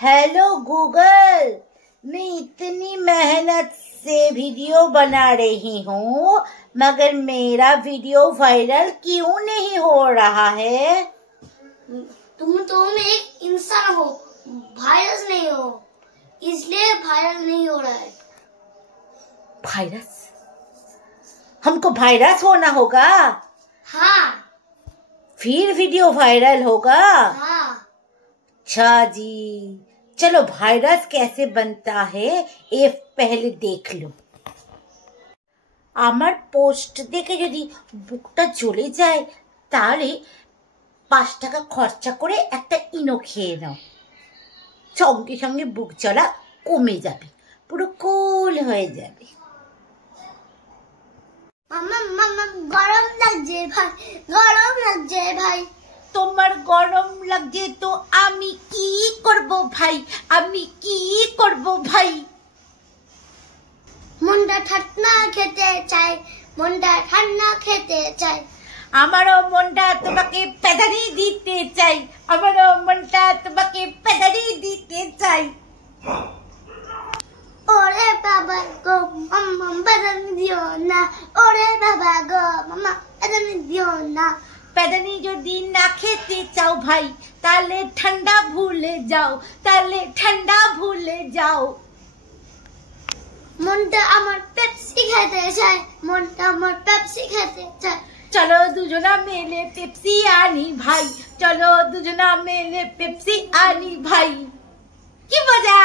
Hello Google, मैं इतनी मेहनत से वीडियो बना रही हूँ मगर मेरा वीडियो वायरल क्यों नहीं हो रहा है? तुम एक इंसान हो, वायरस नहीं हो, इसलिए वायरल नहीं हो रहा है। वायरस? हमको वायरस होना होगा? हाँ। फिर वीडियो वायरल होगा? हाँ। अच्छा जी, चलो वायरस कैसे बनता है ये पहले देख लो। আমার পোস্ট দেখে যদি বুকটা জ্বলে যায় তাহলে 5 টাকা খরচা করে একটা ইনো খেয়ে নাও, সঙ্গে সঙ্গে বুক জ্বলা কমে যাবে, পুরো কুল হয়ে যাবে। মামা গরম লাগছে ভাই, গরম লাগছে ভাই। তোমার গরম লাগছে তো আমি কি করব ভাই, আমি কি করব ভাই? মনটা ঠান্ডা খেতে চাই, মনটা ঠান্ডা খেতে চাই। আমারও মনটা তোমাকে পেদানি দিতে চাই, আমারও মনটা তোমাকে পেদানি দিতে চাই। ওরে বাবা গো মাম্মা পেদানি দিও না, ওরে বাবা গো মাম্মা পেদানি দিও না। পেদানি যদি না খেতে চাও ভাই তাহলে ঠান্ডা ভুলে যাও, তাহলে ঠান্ডা ভুলে যাও। মনটা আমার পেপসি খেতে চায়, মনটা আমার পেপসি খেতে চায়। চলো দুজনা মিলে পেপসি আনি ভাই, চলো দুজনা মিলে পেপসি আনি ভাই। কি মজা!